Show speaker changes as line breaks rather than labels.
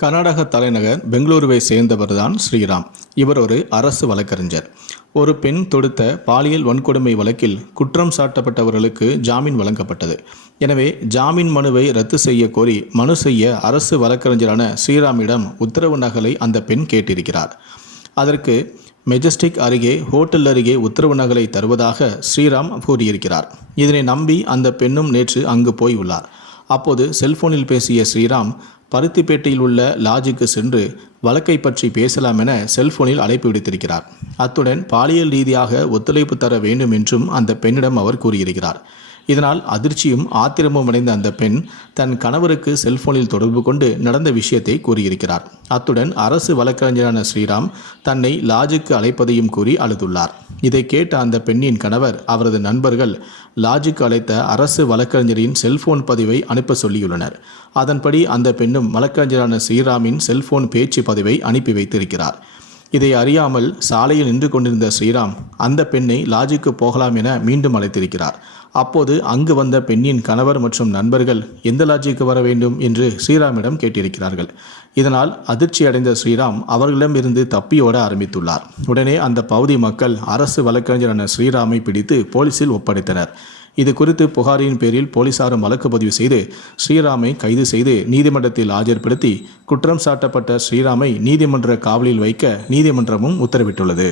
கர்நாடக தலைநகர் பெங்களூருவை சேர்ந்தவர் தான் ஸ்ரீராம். இவர் ஒரு அரசு வழக்கறிஞர். ஒரு பெண் தொடுத்த பாலியல் வன்கொடுமை வழக்கில் குற்றம் சாட்டப்பட்டவர்களுக்கு ஜாமீன் வழங்கப்பட்டது. எனவே ஜாமீன் மனுவை ரத்து செய்ய கோரி மனு செய்ய அரசு வழக்கறிஞரான ஸ்ரீராமிடம் உத்தரவு நகலை அந்த பெண் கேட்டிருக்கிறார். அதற்கு மெஜஸ்டிக் அருகே ஹோட்டல் அருகே உத்தரவு நகலை தருவதாக ஸ்ரீராம் கூறியிருக்கிறார். இதனை நம்பி அந்த பெண்ணும் நேற்று அங்கு போய் உள்ளார். அப்போது செல்போனில் பேசிய ஸ்ரீராம் பருத்திப்பேட்டையில் உள்ள லாஜுக்கு சென்று வழக்கை பற்றி பேசலாம் என செல்போனில் அழைப்பு விடுத்திருக்கிறார். அத்துடன் பாலியல் ரீதியாக ஒத்துழைப்பு தர வேண்டும் என்றும் அந்த பெண்ணிடம் அவர் கூறியிருக்கிறார். இதனால் அதிர்ச்சியும் ஆத்திரமும் அடைந்த அந்த பெண் தன் கணவருக்கு செல்போனில் தொடர்பு கொண்டு நடந்த விஷயத்தை கூறியிருக்கிறார். அத்துடன் அரசு வழக்கறிஞரான ஸ்ரீராம் தன்னை லாஜுக்கு அழைப்பதையும் கூறி அழுதுள்ளார். இதை கேட்ட அந்த பெண்ணின் கணவர் அவரது நண்பர்கள் லாஜுக்கு அழைத்த அரசு வழக்கறிஞரின் செல்போன் பதிவை அனுப்ப சொல்லியுள்ளனர். அதன்படி அந்த பெண்ணும் வழக்கறிஞரான ஸ்ரீராமின் செல்போன் பேச்சு பதிவை அனுப்பி வைத்திருக்கிறார். இதை அறியாமல் சாலையில் நின்று கொண்டிருந்த ஸ்ரீராம் அந்த பெண்ணை லாஜுக்கு போகலாம் என மீண்டும் அழைத்திருக்கிறார். அப்போது அங்கு வந்த பெண்ணின் கணவர் மற்றும் நண்பர்கள் எந்த லாஜிக்கு வர வேண்டும் என்று ஸ்ரீராமிடம் கேட்டிருக்கிறார்கள். இதனால் அதிர்ச்சி அடைந்த ஸ்ரீராம் அவர்களிடமிருந்து தப்பியோட ஆரம்பித்துள்ளார். உடனே அந்த பகுதி மக்கள் அரசு வழக்கறிஞரான ஸ்ரீராமை பிடித்து போலீசில் ஒப்படைத்தனர். இது குறித்து புகாரின் பேரில் போலீசாரும் வழக்கு பதிவு செய்து ஸ்ரீராமை கைது செய்து நீதிமன்றத்தில் ஆஜர்படுத்தி குற்றம் சாட்டப்பட்ட ஸ்ரீராமை நீதிமன்ற காவலில் வைக்க நீதிமன்றமும் உத்தரவிட்டுள்ளது.